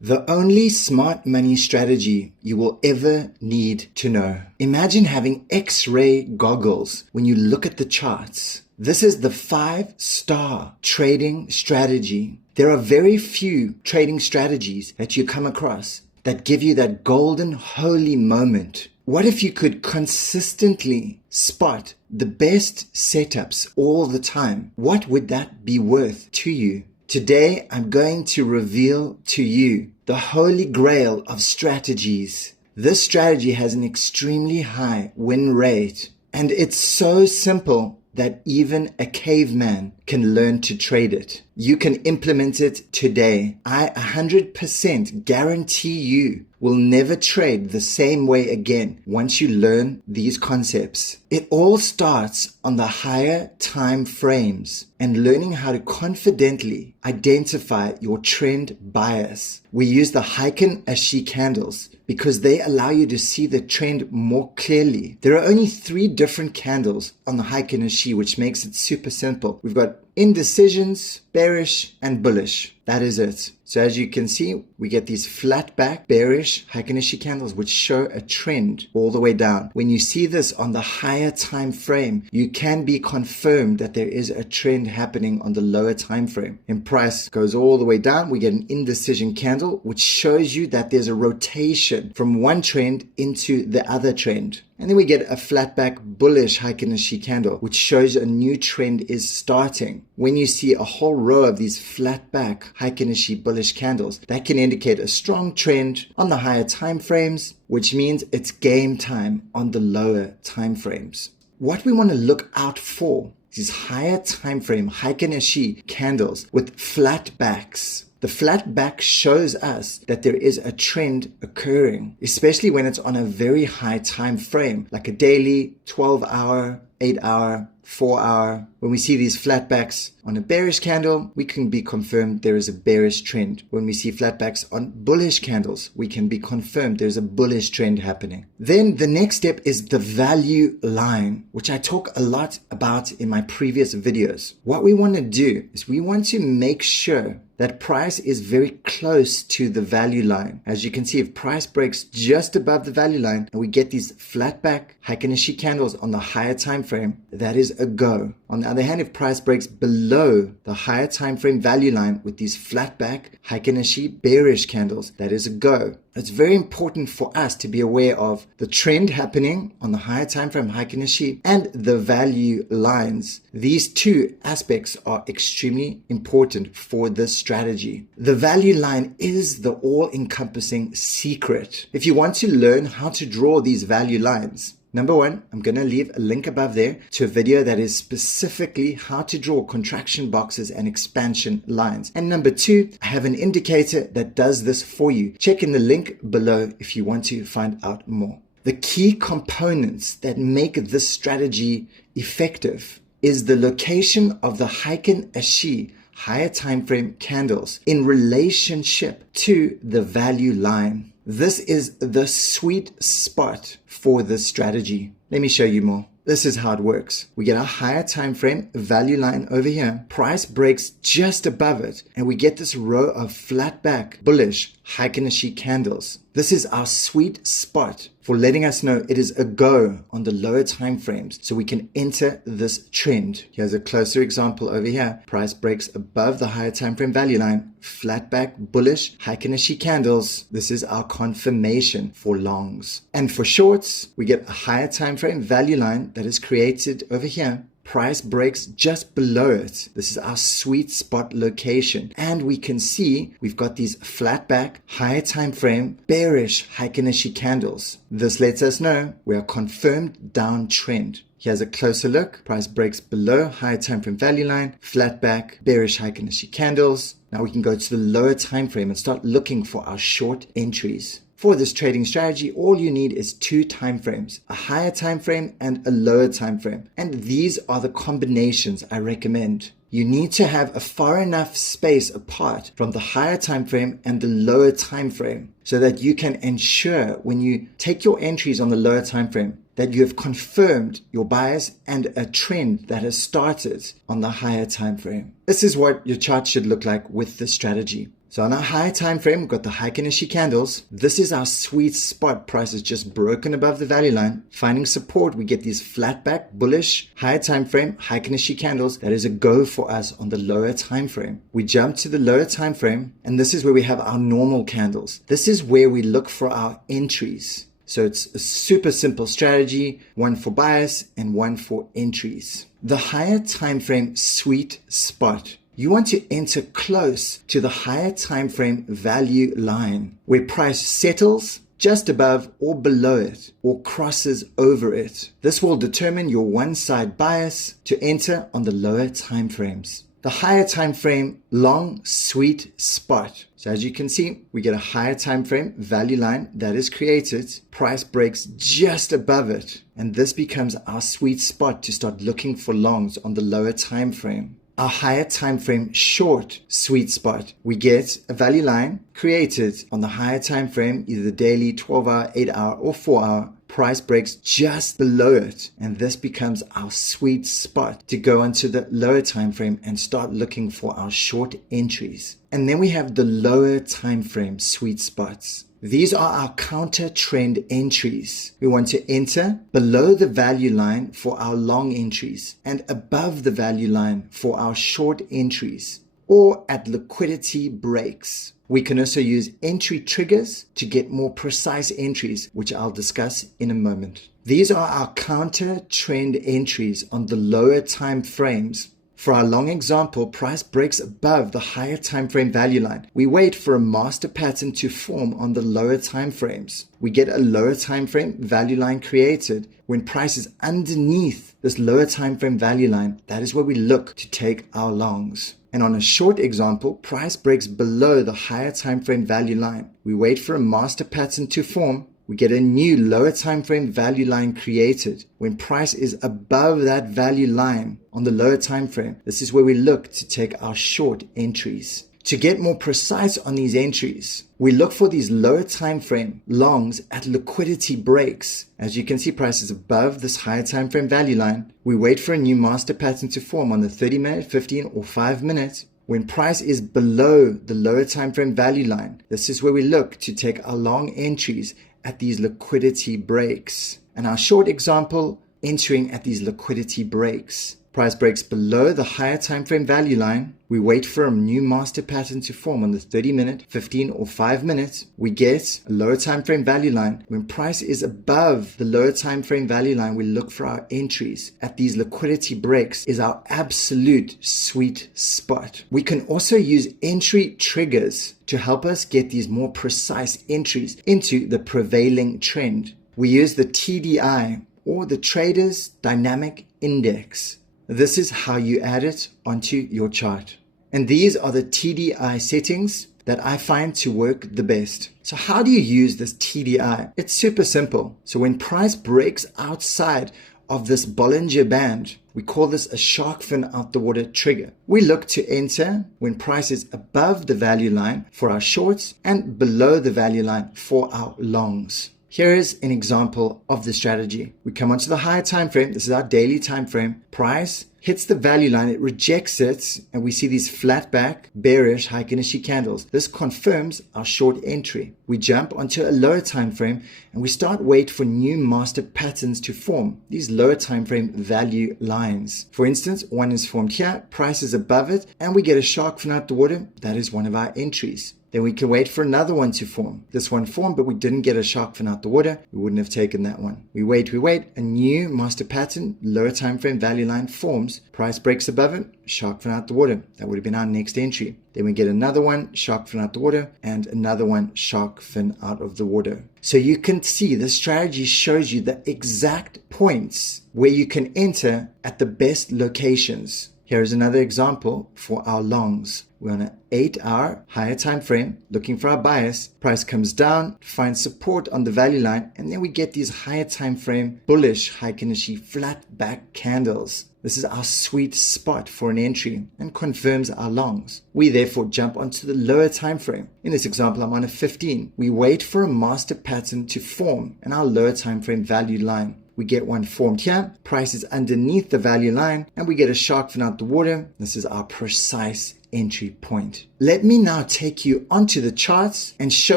The only smart money strategy you will ever need to know. Imagine having X-ray goggles when you look at the charts. This is the 5-star trading strategy. There are very few trading strategies that you come across that give you that golden holy moment. What if you could consistently spot the best setups all the time? What would that be worth to you? Today, I'm going to reveal to you the holy grail of strategies. This strategy has an extremely high win rate, and it's so simple that even a caveman can learn to trade it. You can implement it today. I 100% guarantee you will never trade the same way again once you learn these concepts. It all starts on the higher time frames and learning how to confidently identify your trend bias. We use the Heiken Ashi candles because they allow you to see the trend more clearly. There are only 3 different candles on the Heiken Ashi, which makes it super simple. We've got indecisions, bearish, and bullish. That is it. So as you can see, we get these flat back bearish Heiken Ashi candles which show a trend all the way down. When you see this on the higher time frame, you can be confirmed that there is a trend happening on the lower time frame. And price goes all the way down. We get an indecision candle which shows you that there's a rotation from one trend into the other trend. And then we get a flat back bullish Heiken Ashi candle, which shows a new trend is starting. When you see a whole row of these flat back Heiken Ashi bullish candles, that can indicate a strong trend on the higher time frames, which means it's game time on the lower time frames. What we want to look out for is higher time frame Heiken Ashi candles with flat backs. The flat back shows us that there is a trend occurring, especially when it's on a very high time frame, like a daily, 12-hour, 8-hour, 4-hour. When we see these flat backs on a bearish candle, we can be confirmed there is a bearish trend. When we see flat backs on bullish candles, we can be confirmed there's a bullish trend happening. Then the next step is the value line, which I talk a lot about in my previous videos. What we want to do is we want to make sure that price is very close to the value line. As you can see, if price breaks just above the value line and we get these flat back Heiken Ashi candles on the higher time frame, that is a go. On the other hand, if price breaks below the higher time frame value line with these flat back Heiken Ashi bearish candles, that is a go. It's very important for us to be aware of the trend happening on the higher time frame Heiken Ashi and the value lines. These 2 aspects are extremely important for this strategy. The value line is the all-encompassing secret. If you want to learn how to draw these value lines, number 1, I'm going to leave a link above there to a video that is specifically how to draw contraction boxes and expansion lines. And number 2, I have an indicator that does this for you. Check in the link below if you want to find out more. The key components that make this strategy effective is the location of the Heiken Ashi higher time frame candles in relationship to the value line. This is the sweet spot for this strategy. Let me show you more. This is how it works. We get a higher time frame value line over here. Price breaks just above it, and we get this row of flat back bullish Heiken Ashi candles. This is our sweet spot for letting us know it is a go on the lower time frames so we can enter this trend. Here's a closer example over here. Price breaks above the higher time frame value line, flat back bullish Heiken Ashi candles. This is our confirmation for longs. And for shorts, we get a higher time frame value line that is created over here. Price breaks just below it. This is our sweet spot location. And we can see we've got these flat back, higher time frame, bearish Heiken Ashi candles. This lets us know we are confirmed downtrend. Here's a closer look. Price breaks below higher time frame value line, flat back, bearish Heiken Ashi candles. Now we can go to the lower time frame and start looking for our short entries. For this trading strategy, all you need is 2 time frames, a higher time frame and a lower time frame. And these are the combinations I recommend. You need to have a far enough space apart from the higher time frame and the lower time frame so that you can ensure when you take your entries on the lower time frame that you have confirmed your bias and a trend that has started on the higher time frame. This is what your chart should look like with this strategy. So on our higher time frame, we've got the Heikin Nishi candles. This is our sweet spot. Price is just broken above the value line. Finding support, we get these flat back, bullish, higher time frame, Heikin Nishi candles. That is a go for us on the lower time frame. We jump to the lower time frame, and this is where we have our normal candles. This is where we look for our entries. So it's a super simple strategy, one for bias and one for entries. The higher time frame sweet spot. You want to enter close to the higher time frame value line where price settles just above or below it or crosses over it. This will determine your one side bias to enter on the lower time frames. The higher time frame long sweet spot. So as you can see, we get a higher time frame value line that is created. Price breaks just above it, and this becomes our sweet spot to start looking for longs on the lower time frame. Our higher time frame short sweet spot. We get a value line created on the higher time frame, either the daily, 12-hour, 8-hour, or 4-hour. Price breaks just below it, and this becomes our sweet spot to go onto the lower time frame and start looking for our short entries. And then we have the lower time frame sweet spots. These are our counter trend entries. We want to enter below the value line for our long entries and above the value line for our short entries, or at liquidity breaks. We can also use entry triggers to get more precise entries, which I'll discuss in a moment. These are our counter trend entries on the lower time frames. For our long example, price breaks above the higher time frame value line. We wait for a master pattern to form on the lower time frames. We get a lower time frame value line created. When price is underneath this lower time frame value line, that is where we look to take our longs. And on a short example, price breaks below the higher time frame value line. We wait for a master pattern to form. We get a new lower time frame value line created. When price is above that value line on the lower time frame, this is where we look to take our short entries. To get more precise on these entries, we look for these lower time frame longs at liquidity breaks. As you can see, price is above this higher time frame value line. We wait for a new master pattern to form on the 30-minute, 15 or 5-minute. When price is below the lower time frame value line, this is where we look to take our long entries at these liquidity breaks. And our short example, entering at these liquidity breaks. Price breaks below the higher time frame value line. We wait for a new master pattern to form on the 30-minute, 15 or 5-minute. We get a lower time frame value line. When price is above the lower time frame value line, we look for our entries at these liquidity breaks is our absolute sweet spot. We can also use entry triggers to help us get these more precise entries into the prevailing trend. We use the TDI, or the Traders Dynamic Index. This is how you add it onto your chart. And these are the TDI settings that I find to work the best. So how do you use this TDI? It's super simple. So when price breaks outside of this Bollinger Band, we call this a shark fin out the water trigger. We look to enter when price is above the value line for our shorts and below the value line for our longs. Here is an example of the strategy. We come onto the higher time frame. This is our daily time frame. Price hits the value line, it rejects it, and we see these flat back, bearish Heikin Nishi candles. This confirms our short entry. We jump onto a lower time frame and we start wait for new master patterns to form, these lower time frame value lines. For instance, one is formed here, price is above it, and we get a shark fin out the water. That is one of our entries. Then we can wait for another one to form. This one formed, but we didn't get a shark fin out the water. We wouldn't have taken that one. We wait. A new master pattern, lower time frame value line forms. Price breaks above it, shark fin out the water. That would have been our next entry. Then we get another one, shark fin out the water, and another one, shark fin out of the water. So you can see the strategy shows you the exact points where you can enter at the best locations. Here is another example for our longs. We're on an 8-hour higher time frame, looking for our bias. Price comes down, finds support on the value line, and then we get these higher time frame bullish Heikin Nishi flat back candles. This is our sweet spot for an entry and confirms our longs. We therefore jump onto the lower time frame. In this example, I'm on a 15. We wait for a master pattern to form in our lower time frame value line. We get one formed here, price is underneath the value line, and we get a shark fin out the water. This is our precise entry point. Let me now take you onto the charts and show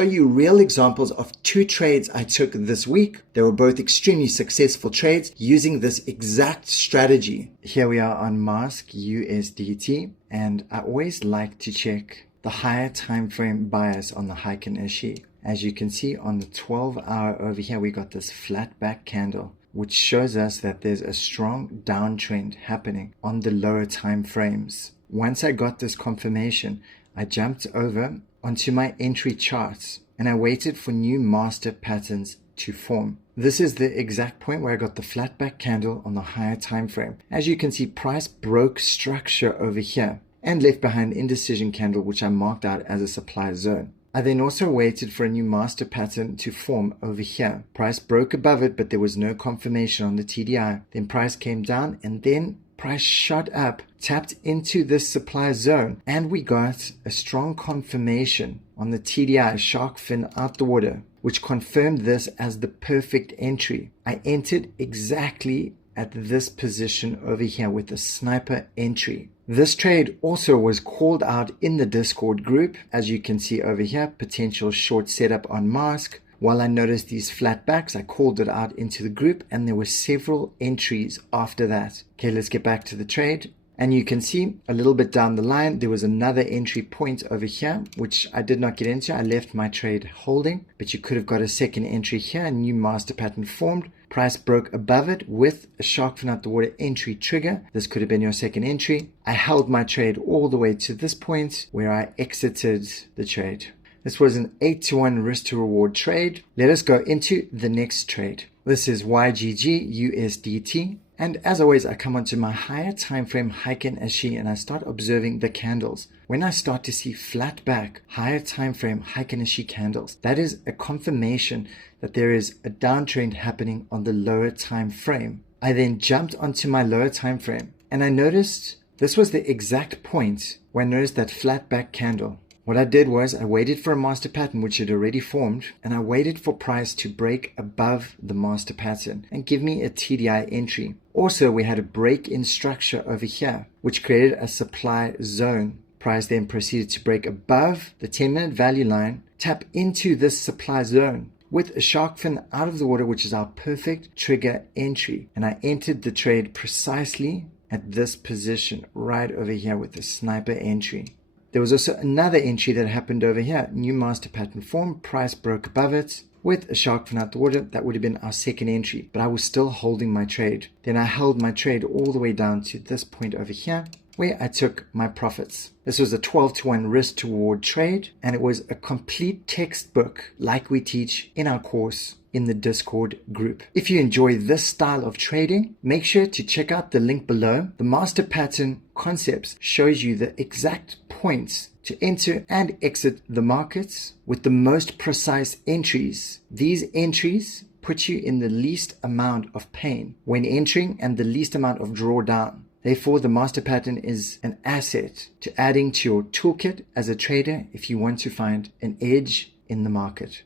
you real examples of 2 trades I took this week. They were both extremely successful trades using this exact strategy. Here we are on mask USDT, and I always like to check the higher time frame bias on the Heiken Ashi. As you can see on the 12-hour over here, we got this flat back candle, which shows us that there's a strong downtrend happening on the lower time frames. Once I got this confirmation, I jumped over onto my entry charts and I waited for new master patterns to form. This is the exact point where I got the flat back candle on the higher time frame. As you can see, price broke structure over here and left behind indecision candle, which I marked out as a supply zone. I then also waited for a new master pattern to form over here. Price broke above it, but there was no confirmation on the TDI. Then price came down and then price shot up, tapped into this supply zone, and we got a strong confirmation on the TDI, shark fin out the water, which confirmed this as the perfect entry. I entered exactly at this position over here with a sniper entry. This trade also was called out in the Discord group. As you can see over here, potential short setup on mask. While I noticed these flat backs, I called it out into the group and there were several entries after that. Okay, let's get back to the trade. And you can see a little bit down the line, there was another entry point over here, which I did not get into. I left my trade holding, but you could have got a second entry here. A new master pattern formed. Price broke above it with a shark fin out the water entry trigger. This could have been your second entry. I held my trade all the way to this point where I exited the trade. This was an 8-to-1 risk to reward trade. Let us go into the next trade. This is YGG USDT. And as always, I come onto my higher time frame Heiken Ashi and I start observing the candles. When I start to see flat back, higher time frame Heiken Ashi candles, that is a confirmation that there is a downtrend happening on the lower time frame. I then jumped onto my lower time frame and I noticed this was the exact point where I noticed that flat back candle. What I did was I waited for a master pattern which had already formed, and I waited for price to break above the master pattern and give me a TDI entry. Also, we had a break in structure over here, which created a supply zone. Price then proceeded to break above the 10-minute value line, tap into this supply zone with a shark fin out of the water, which is our perfect trigger entry. And I entered the trade precisely at this position right over here with the sniper entry. There was also another entry that happened over here. New master pattern formed, price broke above it with a shark fin out the water. That would have been our second entry, but I was still holding my trade. Then I held my trade all the way down to this point over here where I took my profits. This was a 12-to-1 risk to reward trade, and it was a complete textbook like we teach in our course in the Discord group. If you enjoy this style of trading, make sure to check out the link below. The master pattern concepts shows you the exact points to enter and exit the markets with the most precise entries. These entries put you in the least amount of pain when entering and the least amount of drawdown. Therefore, the master pattern is an asset to adding to your toolkit as a trader if you want to find an edge in the market.